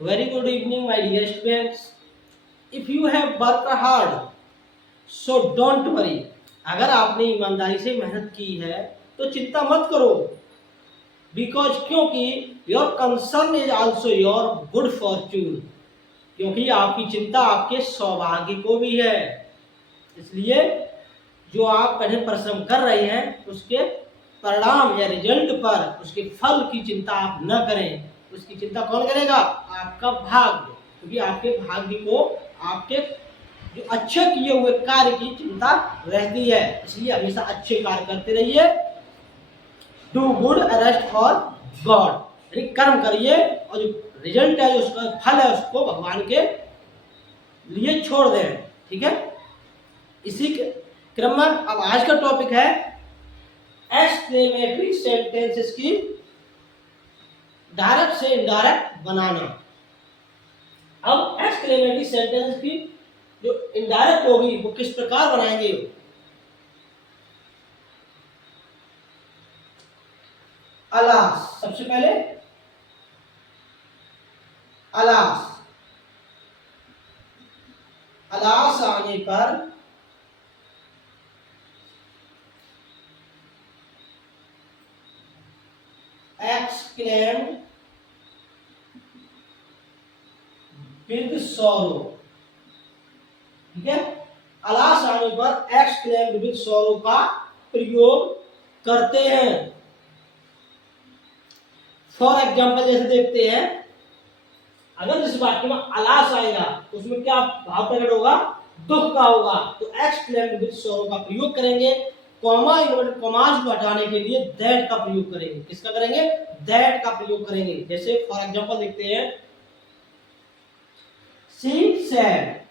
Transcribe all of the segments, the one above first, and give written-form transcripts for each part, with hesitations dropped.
Very good evening, my dear students. If you have worked hard, so don't worry. अगर आपने ईमानदारी से मेहनत की है तो चिंता मत करो, बिकॉज क्योंकि your concern is also your good Fortune, क्योंकि आपकी चिंता आपके सौभाग्य को भी है। इसलिए जो आप कठिन परिश्रम कर रहे हैं उसके परिणाम या रिजल्ट पर, उसके फल की चिंता आप न करें। उसकी चिंता कौन करेगा? आपका भाग्य, क्योंकि आपके भाग्य को आपके जो अच्छे किए हुए कार्य की चिंता रहती है। इसलिए हमेशा अच्छे कार्य करते रहिए। Do good rest for God, यानी कर्म करिए और जो रिजल्ट है, जो उसका फल है, उसको भगवान के लिए छोड़ दें। ठीक है, इसी क्रम में अब आज का टॉपिक है एक्सक्लेमेटरी सेंटेंसेस की डायरेक्ट से इनडायरेक्ट बनाना। अब एक्सक्लेमेटरी सेंटेंस की जो इनडायरेक्ट होगी वो किस प्रकार बनाएंगे? अलास, सबसे पहले अलास, अलास आने पर exclaimed with sorrow। ठीक है, अलास आने पर exclaimed with sorrow का प्रयोग करते हैं। फॉर एग्जाम्पल जैसे देखते हैं, अगर जिस वाक्य में अलास आएगा तो उसमें क्या भाव प्रकट होगा? दुख का होगा। तो exclaimed with sorrow का प्रयोग करेंगे। कॉमा इन्वर्टेड कॉमास को हटाने के लिए दैट का प्रयोग करेंगे। किसका करेंगे? दैट का प्रयोग करेंगे। जैसे फॉर एग्जांपल देखते हैं, she said,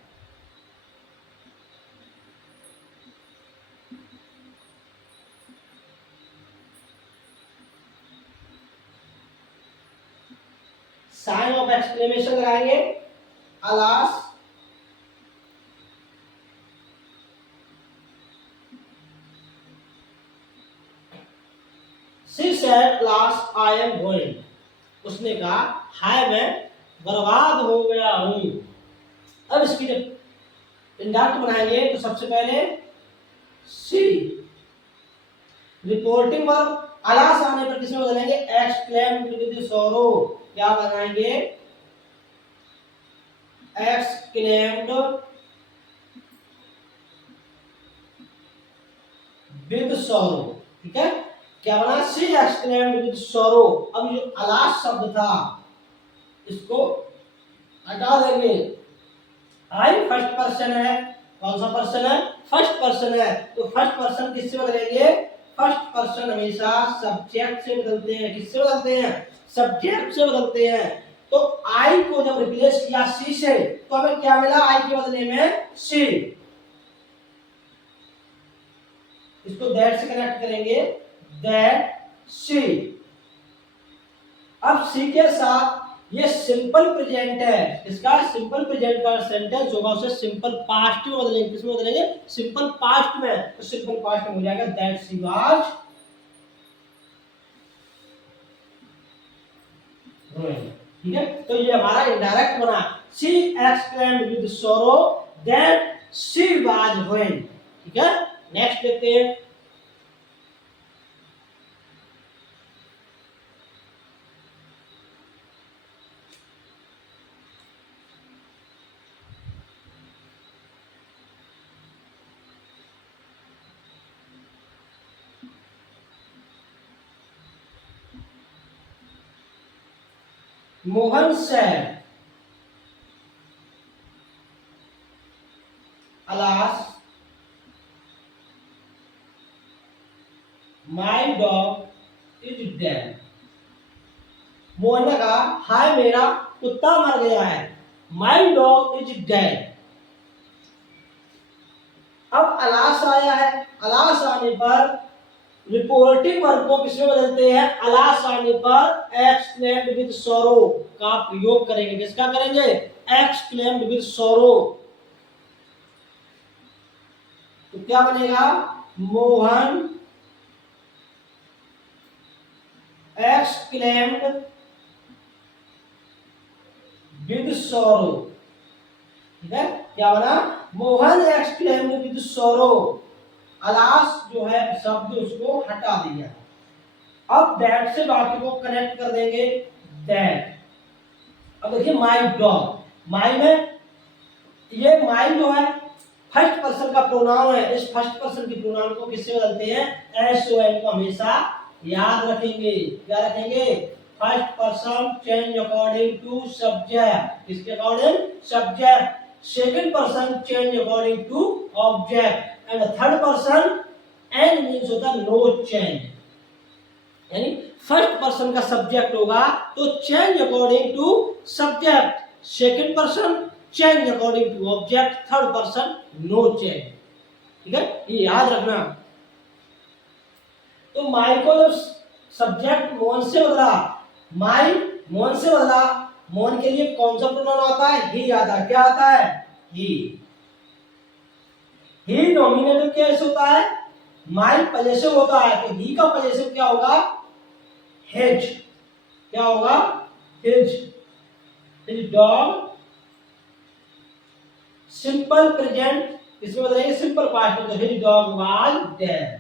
sign of exclamation लगाएंगे, alas She said, "Alas, I am going." उसने कहा, हाय मैं बर्बाद हो गया हूं। अब इसकी जब इंडायरेक्ट बनाएंगे तो सबसे पहले सी, रिपोर्टिंग वर्ब अलास आने पर किसमें बदलेंगे? Exclaimed with sorrow. क्या बनाएंगे? Exclaimed with sorrow. ठीक है, क्या बना? She exclaimed with sorrow. अब जो अलास शब्द था इसको हटा देंगे। आई फर्स्ट पर्सन है। कौन सा पर्सन है? फर्स्ट पर्सन है। तो फर्स्ट पर्सन किससे बदलेंगे? फर्स्ट पर्सन हमेशा सब्जेक्ट से बदलते हैं। किससे बदलते हैं? सब्जेक्ट से बदलते हैं। तो आई को जब रिप्लेस किया सी से तो हमें क्या मिला? आई के बदले में सी। इसको दैट से कनेक्ट करेंगे, दैट सी। अब सी के साथ ये सिंपल प्रेजेंट है। इसका सिंपल प्रेजेंट का सेंटेंस होगा, उसे सिंपल पास्ट में बदलेंगे। किसमें बदलेंगे? सिंपल पास्ट में। तो सिंपल पास्ट में हो जाएगा दैट शी वाज गोइंग। ठीक है, तो ये हमारा इनडायरेक्ट बना, she exclaimed with sorrow that she was going. ठीक है, नेक्स्ट देखते हैं, Mohan said, alas, my dog is dead। Mohan ने कहा, हाय मेरा कुत्ता मर गया है। My dog is dead. अब अलास आया है। अलास आने पर रिपोर्टिंग वर्ब को किसमें बदलते हैं? अलास आने पर एक्सक्लेम्ड विद सॉरो का प्रयोग करेंगे। किसका करेंगे? Exclaimed with sorrow. तो क्या बनेगा? मोहन एक्सक्लेम्ड विद सोरो। ठीक है, क्या बना? मोहन एक्सक्लेम्ड विद सोरो। अलास जो है शब्द उसको हटा दिया। अब दैट से वाक्य को कनेक्ट कर देंगे। दैट, अब देखिए माई डॉग, माई में ये माई जो है फर्स्ट पर्सन का प्रोनाउन है। इस फर्स्ट पर्सन की प्रोनाउन को किससे बदलते हैं? एस ओ एन को हमेशा याद रखेंगे। क्या रखेंगे? First person change according to subject. किसके अकॉर्डिंग? Subject. Second person change according to object. And third person and means होता है नो चेंज। यानी फर्स्ट पर्सन का सब्जेक्ट होगा तो change according to subject, second person change according to object, third person no change. ठीक है, ये याद रखना। तो माई को जब सब्जेक्ट मोहन से बदला, माई मोहन से बदला, मोहन के लिए कौन सा प्रोनाउन आता है? ही आता है। क्या आता है? ही। ही नॉमिनेटिव केस होता है, माई पजेसिव होता है। तो ही का पजेसिव क्या होगा? हिज। क्या होगा? His. His dog. Simple present इसमें बदलेंगे सिंपल पास्ट में, तो हिज डॉग वाज डेड।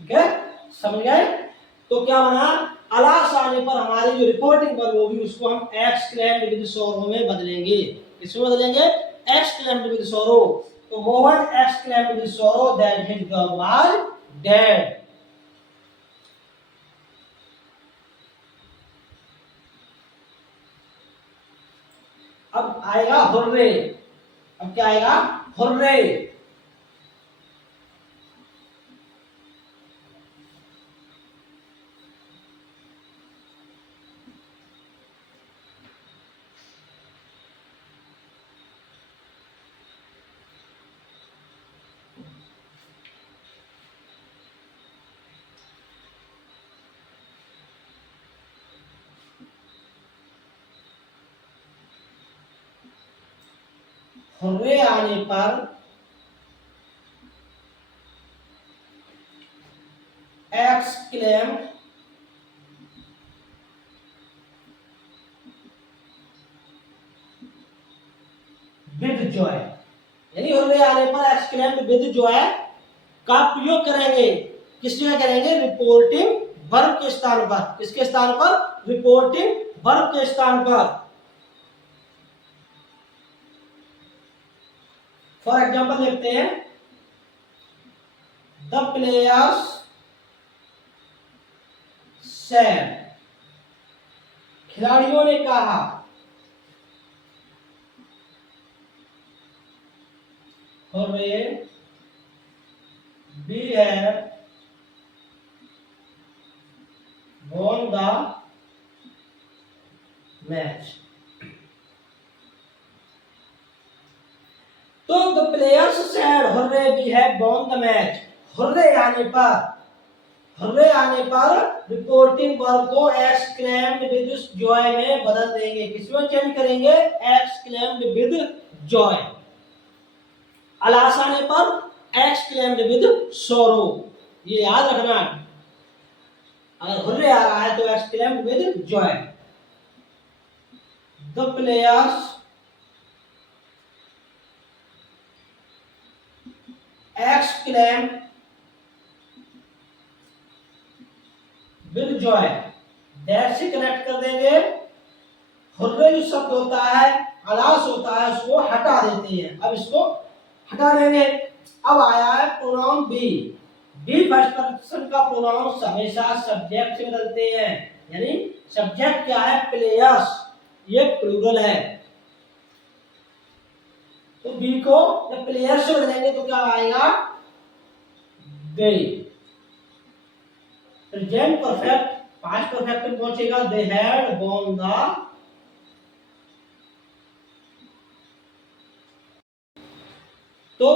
ठीक है, समझ गए? तो क्या बना? अलास आने पर हमारी जो रिपोर्टिंग वर्ब होगी उसको हम एक्सक्लेम्ड विद सोरो में बदलेंगे। इसमें बदलेंगे एक्सक्लेम्ड विद सोरो। तो मोहन एक्सक्लेम्ड विद सोरो that his dog was dead. अब आएगा हुर्रे। अब क्या आएगा? हुर्रे। हुर्रे आने पर एक्सक्लेम्ड विद जॉय। यानी हुर्रे आने पर एक्सक्लेम्ड विद जॉय का प्रयोग करेंगे। किस जगह करेंगे? रिपोर्टिंग वर्ब के स्थान पर। किसके स्थान पर? रिपोर्टिंग वर्ब के स्थान पर। फॉर एग्जाम्पल देखते हैं, द प्लेयर्स सेड। खिलाड़ियों ने कहा। Hurray we have won the match. तो the players said hurray we have won the match. Hurray आने पर रिपोर्टिंग वर्ब को एक्सक्लेम्ड विद जॉय में बदल देंगे। किसमें चेंज करेंगे? Exclaimed with Joy. अलास आने पर एक्सक्लेम्ड विद सोरो। ये याद रखना। अगर हुर्रे आ रहा है तो exclaimed with Joy. The players exclaimed with Joy. That से कनेक्ट कर देंगे। हुर्रे जो शब्द होता है, अलास होता है, उसको हटा देते हैं। अब इसको हटा देंगे। अब आया है pronoun B. B first person का प्रोनाउन हमेशा सब्जेक्ट से बदलते हैं। यानी सब्जेक्ट क्या है? प्लेयर्स। ये प्लूरल है। तो बी को जब प्लेयर्स से बदलेंगे तो क्या आएगा? दे। प्रेजेंट परफेक्ट पास्ट परफेक्ट में पहुंचेगा। They had won the. तो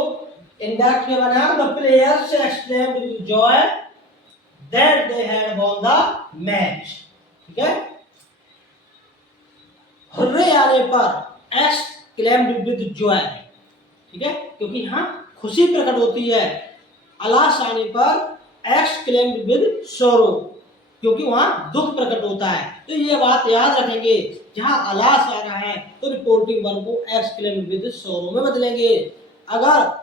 इंडायरेक्ट में बना the players exclaimed with Joy that they had won the match. ठीक है, हुर्रे आने पर एक्सक्लेम्ड विद जॉय। ठीक है, क्योंकि हाँ खुशी प्रकट होती है। अलास आने पर एक्सक्लेम्ड विद सोरो। क्योंकि वहां दुख प्रकट होता है। तो ये बात याद रखेंगे, जहां अलास आ रहा है तो रिपोर्टिंग वर्ब को एक्सक्लेम विद सॉरो में बदलेंगे। अगर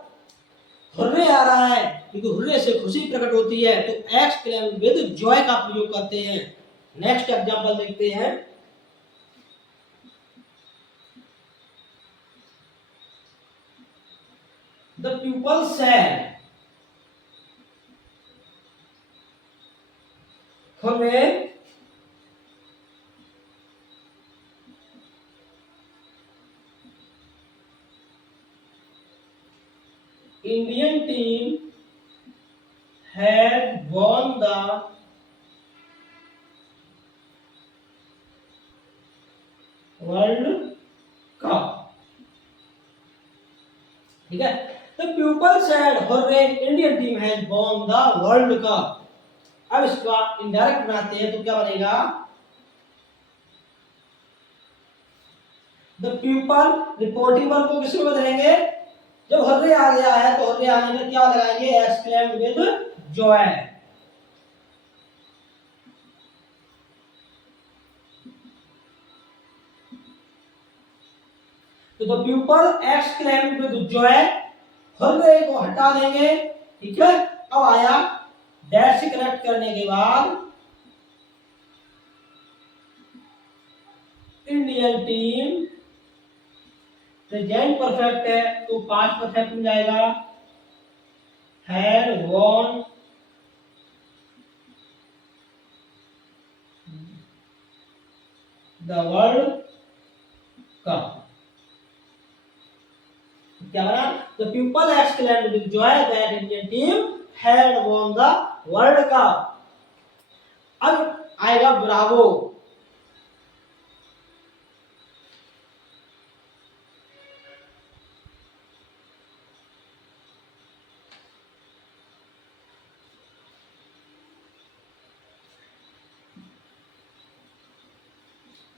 हुर्रे आ रहा है क्योंकि हुर्रे से खुशी प्रकट होती है तो एक्सक्लेम विद जॉय का प्रयोग करते हैं। नेक्स्ट एग्जांपल देखते हैं। The people said hurray Indian team had won the world cup. ठीक है, तो people said hurray Indian team has won the world cup. अब इसका इनडायरेक्ट बनाते हैं तो क्या बनेगा, द पीपल रिपोर्टिंग वर्ब को किसमें बदलेंगे, जब हुर्रे आ गया है तो हुर्रे आने में क्या लगाएंगे, एक्सक्लेम विद जॉय। तो the people exclaim with Joy, hurray को हटा देंगे। ठीक है, अब आया दैट से कनेक्ट करने के बाद इंडियन टीम, प्रेजेंट परफेक्ट है तो पास्ट परफेक्ट में जाएगा, had won the world cup. क्या बना, the people exclaimed with Joy that Indian team had won the world cup. अब आएगा ब्रावो।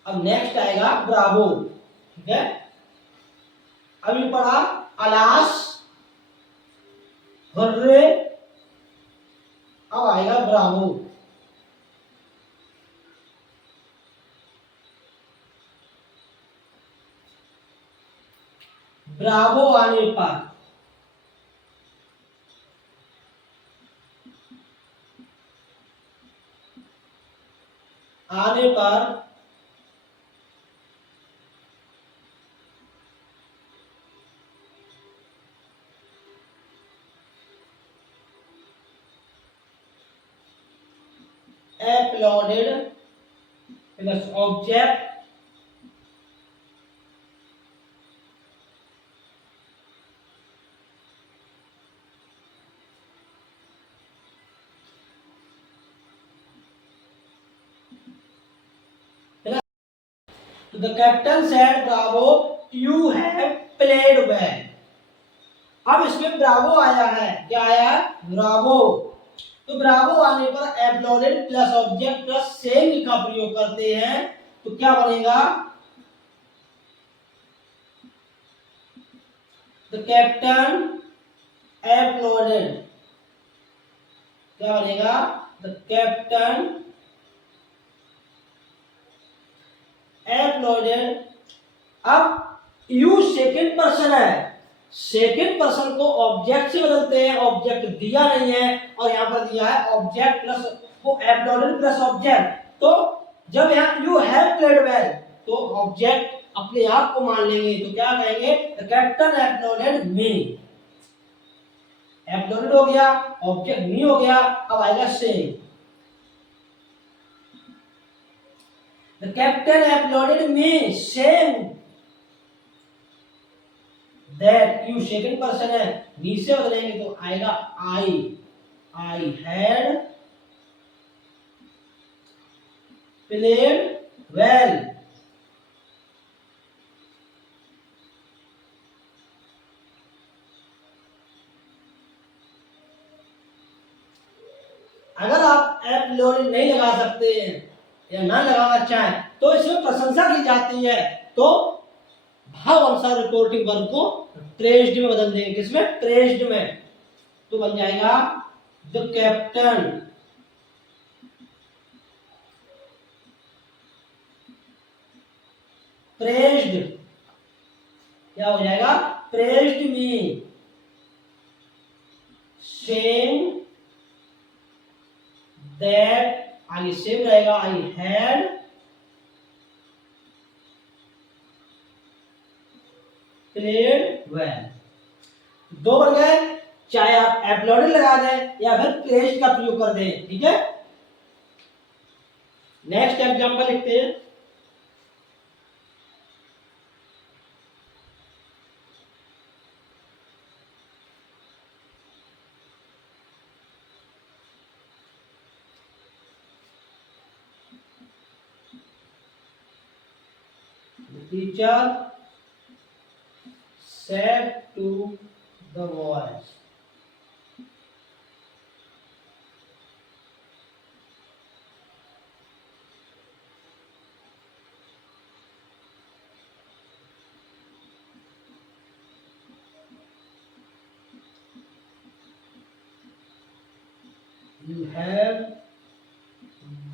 अब नेक्स्ट आएगा ब्रावो। ठीक है, अभी पढ़ा अलास, हुर्रे, अब आएगा ब्रावो। ब्रावो आने पर applauded plus object to the captain said bravo you have played well। अब इसमें ब्रावो आया है, क्या आया है, ब्रावो। तो ब्रावो आने पर applauded plus object plus same का प्रयोग करते हैं तो क्या बनेगा, द कैप्टन एप्लॉडेड। क्या बनेगा, द कैप्टन एप्लॉडेड। अब यू सेकंड पर्सन है, सेकंड पर्सन को ऑब्जेक्ट से बदलते हैं, ऑब्जेक्ट दिया नहीं है और यहां पर दिया है ऑब्जेक्ट प्लस वो एप्लॉडेड प्लस ऑब्जेक्ट। तो जब यहां यू हैव प्लेड वेल तो ऑब्जेक्ट अपने आप को मान लेंगे तो क्या कहेंगे, the captain applauded me. Applauded हो गया, ऑब्जेक्ट मी हो गया, अब आएगा same. The captain applauded me same that, you second person है, मी से बदलेंगे तो आएगा आई हैड प्लेड वेल। अगर आप एप्लॉडेड नहीं लगा सकते हैं या ना लगाना चाहें तो इसमें प्रशंसा की जाती है तो भाव अनुसार रिपोर्टिंग वर्ब को प्रेज्ड में बदल देंगे, किसमें, प्रेज्ड में। तो बन जाएगा द कैप्टन प्रेज्ड, क्या हो जाएगा, प्रेज्ड मी, सेइंग दैट, आगे सेम रहेगा, आई हैड प्लेड वेल। दो बन गए, चाहे आप एप्लॉडेड लगा दें या फिर प्रेज्ड का प्रयोग कर दें, ठीक है। नेक्स्ट एग्जांपल लिखते हैं। Teacher said to the boys, you have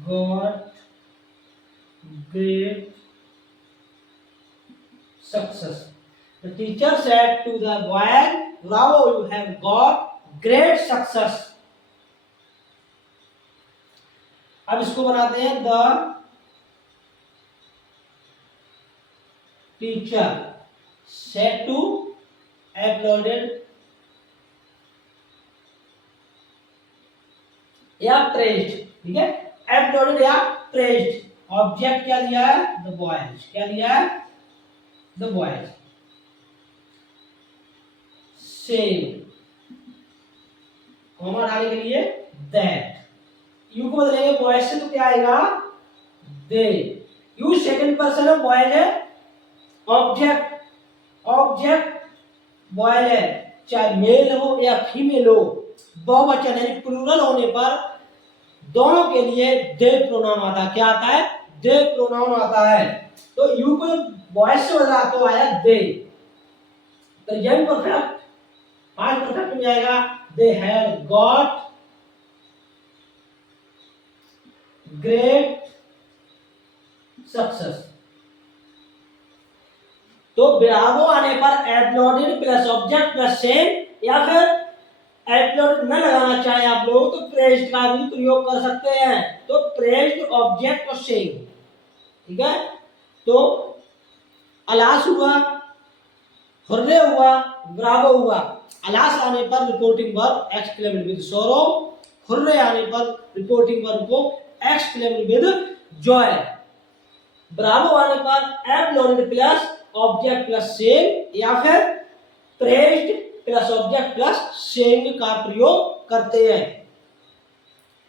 got great success. The teacher said to the boy, bravo, you have got great success. अब इसको बनाते हैं, the teacher said to applauded या प्रेज्ड, ठीक है। applauded या प्रेज्ड, ऑब्जेक्ट क्या दिया है, द बॉयज, क्या दिया है, द बॉयज। सेम कॉमा डालने के लिए दैट, यू को बदलेंगे बॉयज से तो क्या आएगा, they. You second person of boys है, ऑब्जेक्ट ऑब्जेक्ट बॉयज है, चाहे मेल हो या फीमेल हो, बहुवचन यानी प्लूरल होने पर दोनों के लिए दे प्रोनाउन आता है। क्या आता है, दे प्रोनाउन आता है। तो यू को बॉयज से बदला तो आया दे। प्रेजेंट परफेक्ट, पास्ट परफेक्ट में जाएगा, they had got great success. तो ब्रावो आने पर applauded plus object plus same, या फिर एप्लॉडेड न लगाना चाहे आप लोग तो प्रेज्ड का भी प्रयोग कर सकते हैं। तो प्रेज्ड ऑब्जेक्ट और सेम, ठीक है। तो अलास हुआ, हुर्रे हुआ, ब्रावो हुआ। अलास आने पर रिपोर्टिंग वर्ब एक्सक्लेम्ड विद सोरो, हुर्रे आने पर रिपोर्टिंग वर्ब को एक्सक्लेम्ड विद जॉय, ब्रावो आने पर applauded plus object plus same, या फिर praised plus object plus saying का प्रयोग करते हैं।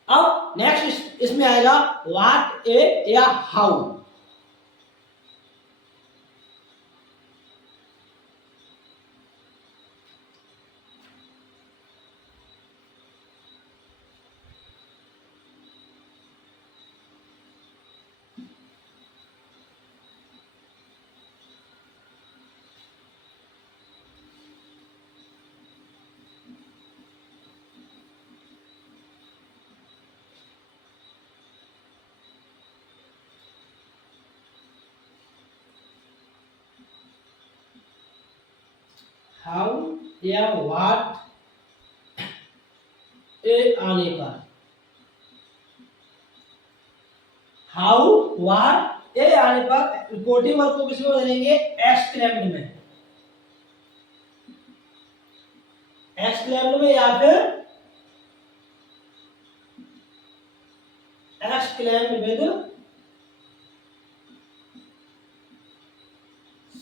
अब नेक्स्ट इसमें आएगा व्हाट, ए या हाउ। हाउ या व्हाट ए आने पर, हाउ व्हाट ए आने पर रिपोर्टिंग वर्ब को किसमें बदलेंगे, एक्सक्लेम्ड में, एक्सक्लेम्ड में या फिर एक्सक्लेम्ड विद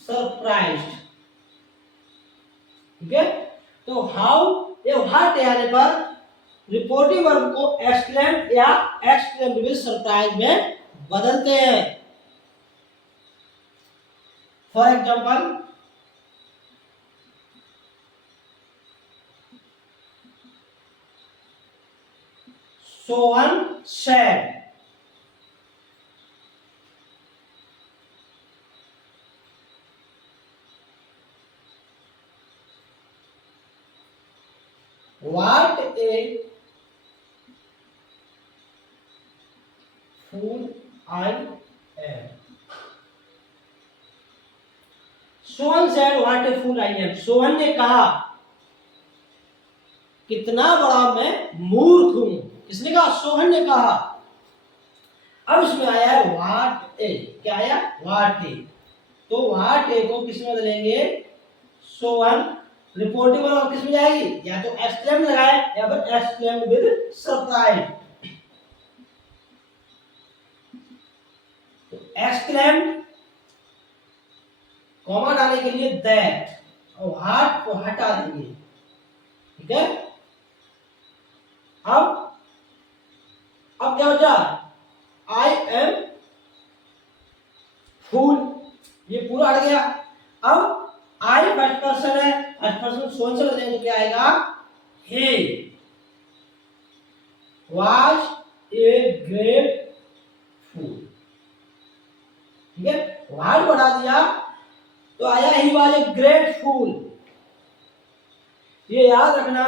सरप्राइज्ड, ठीक है। तो हाउ या व्हाट आने पर रिपोर्टिंग वर्ब को एक्सक्लेम्ड या एक्सक्लेम्ड विद सरप्राइज में बदलते हैं। For example, Sohan said, what a fool I am। Sohan said what a fool I am. Sohan ने कहा कितना बड़ा मैं मूर्ख हूं। किसने कहा? सोहन ने कहा। अब इसमें आया है व्हाट ए। क्या आया? व्हाट ए। तो व्हाट ए को किस में बदलेंगे? सोहन। रिपोर्टिंग और किस में जाएगी? या तो एक्सक्लेम लगाए या फिर एक्सक्लेम विद सरप्राइज। तो एक्सक्लेम कॉमा डालने के लिए दैट और व्हाट को हटा देंगे। ठीक है। अब क्या बचा? आई एम फूल, ये पूरा हट गया। अब आई फर्स्ट पर्सन है, फर्स्ट पर्सन सोन से बदलेंगे तो क्या आएगा? हे वाज ए ग्रेट फूल। ठीक है। वाज बढ़ा दिया तो आया ही वाज ए ग्रेट फूल। ये याद रखना,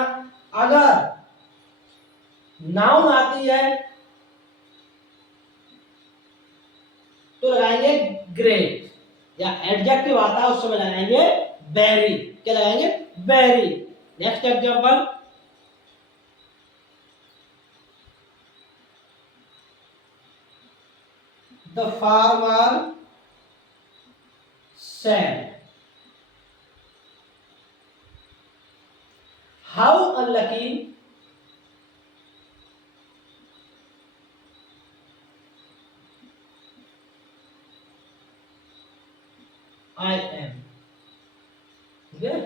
अगर नाउन आती है तो लगाएंगे ग्रेट, या एडजेक्टिव आता है उस समय लगाएंगे वेरी। क्या लगाएंगे? Very. Next example, the farmer said how unlucky I am। ठीक है।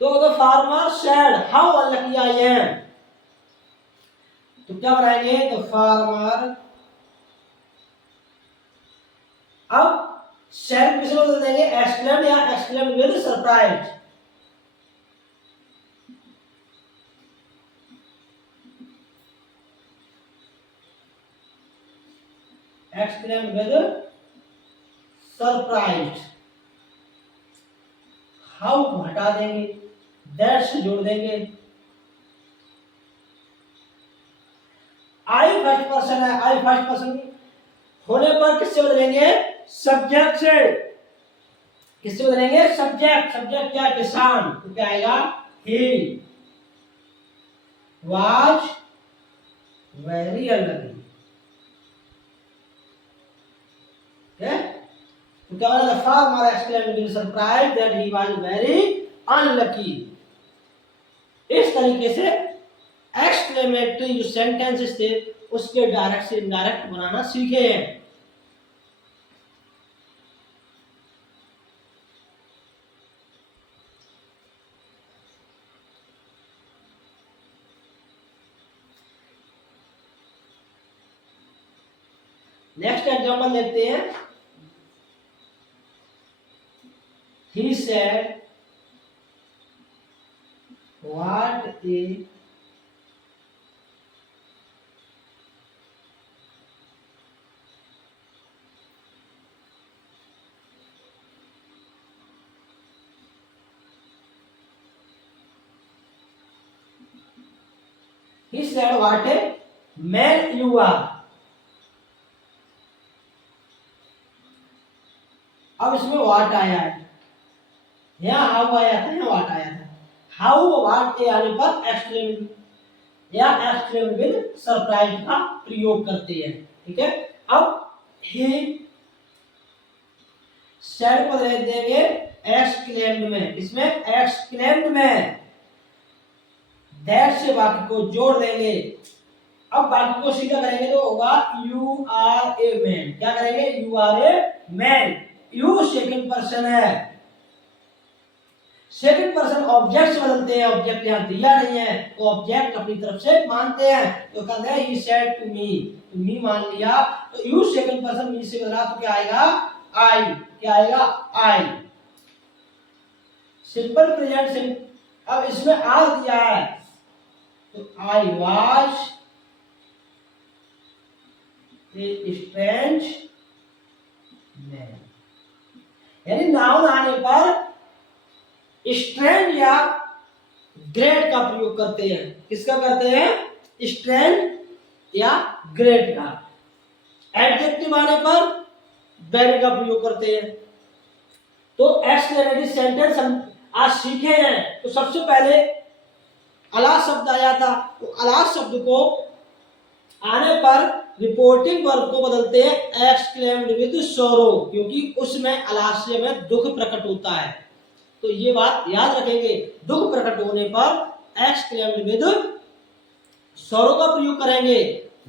तो the farmer said how unlucky I am. तो क्या बनाएंगे? The farmer. अब सेड किस में बदल देंगे? एक्सक्लेम्ड या exclaimed with surprise. Exclaimed with surprise. How को हटा देंगे, दैट से जोड़ देंगे। आई फर्स्ट पर्सन है, आई फर्स्ट पर्सन होने पर किससे बदलेंगे? सब्जेक्ट से। किससे बदलेंगे? सब्जेक्ट। सब्जेक्ट क्या? किसान। तो क्या आएगा? He was very unlucky. तो क्या बोला? The farmer exclaimed in surprise that he was very unlucky। इस तरीके से एक्सक्लेमेटरी जो सेंटेंसेस थे उसके डायरेक्ट से इनडायरेक्ट बनाना सीखे हैं। नेक्स्ट एग्जांपल देखते हैं। He said what a he said what a man you are। अब इसमें वाट आया है, यहाँ हाउ आया था, यहाँ वाट आया था। हाउ वाट के आने पर एक्सक्लेम या एक्सक्लेम विद सरप्राइज का प्रयोग करते हैं। ठीक है। अब ही सेड को दे देंगे एक्सक्लेम्ड में। इसमें एक्सक्लेम्ड में दैट से वाक्य को जोड़ देंगे। अब वाक्य को सीधा करेंगे तो होगा यू आर ए मैन। क्या करेंगे? You are a man. You second person है। सेकंड पर्सन ऑब्जेक्ट से बदलते हैं, ऑब्जेक्ट यहां दिया नहीं है तो ऑब्जेक्ट अपनी तरफ से मानते हैं। तो कहते हैं ही सेड टू मी। तो मी मान लिया तो यू सेकंड पर्सन मी से बदला तो क्या आएगा? आई। क्या आएगा? आई। Simple present. अब इसमें आर दिया है तो I was a strange man. यानी नाउन आने पर स्ट्रेंज या ग्रेट का प्रयोग करते हैं। किसका करते हैं? स्ट्रेंज या ग्रेट का। एडजेक्टिव आने पर वेरी का प्रयोग करते हैं। तो एक्सक्लेमेटरी सेंटेंस हम आज सीखे हैं। तो सबसे पहले अला शब्द आया था, तो अला शब्द को आने पर रिपोर्टिंग वर्ब को बदलते हैं एक्सक्लेम्ड विद सोरो, क्योंकि उसमें अलास्य में दुख प्रकट होता है। तो ये बात याद रखेंगे, दुख प्रकट होने पर एक्सक्लेम्ड विद सोरो का प्रयोग करेंगे।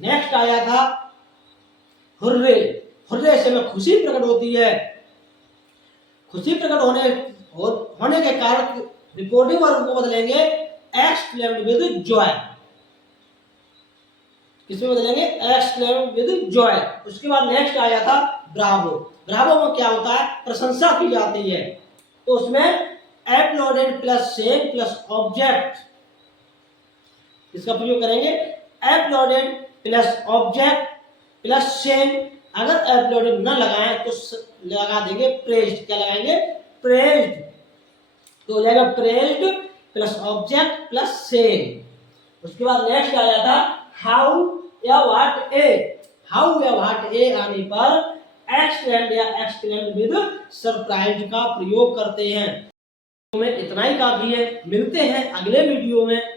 नेक्स्ट आया था हुर्रे, हुर्रे से में खुशी प्रकट होती है। खुशी प्रकट होने के कारण रिपोर्टिंग वर्ब को बदलेंगे एक्सक्लेम्ड विद जॉय। किसमें बदलेंगे? Exclaimed with Joy. उसके बाद नेक्स्ट आया था ब्रावो। ब्रावो में क्या होता है? प्रशंसा की जाती है। तो उसमें applauded plus same plus object, इसका प्रयोग करेंगे applauded plus object plus same. अगर एप्लॉडेड न लगाएं तो लगा देंगे प्रेज्ड। क्या लगाएंगे? प्रेज्ड। तो हो जाएगा praised plus object plus same. उसके बाद नेक्स्ट आया था हाउ या व्हाट ए। हाउ या व्हाट ए आने पर एक्सक्लेम्ड या एक्सक्लेम्ड विद सरप्राइज का प्रयोग करते हैं। तो में इतना ही काफी है। मिलते हैं अगले वीडियो में।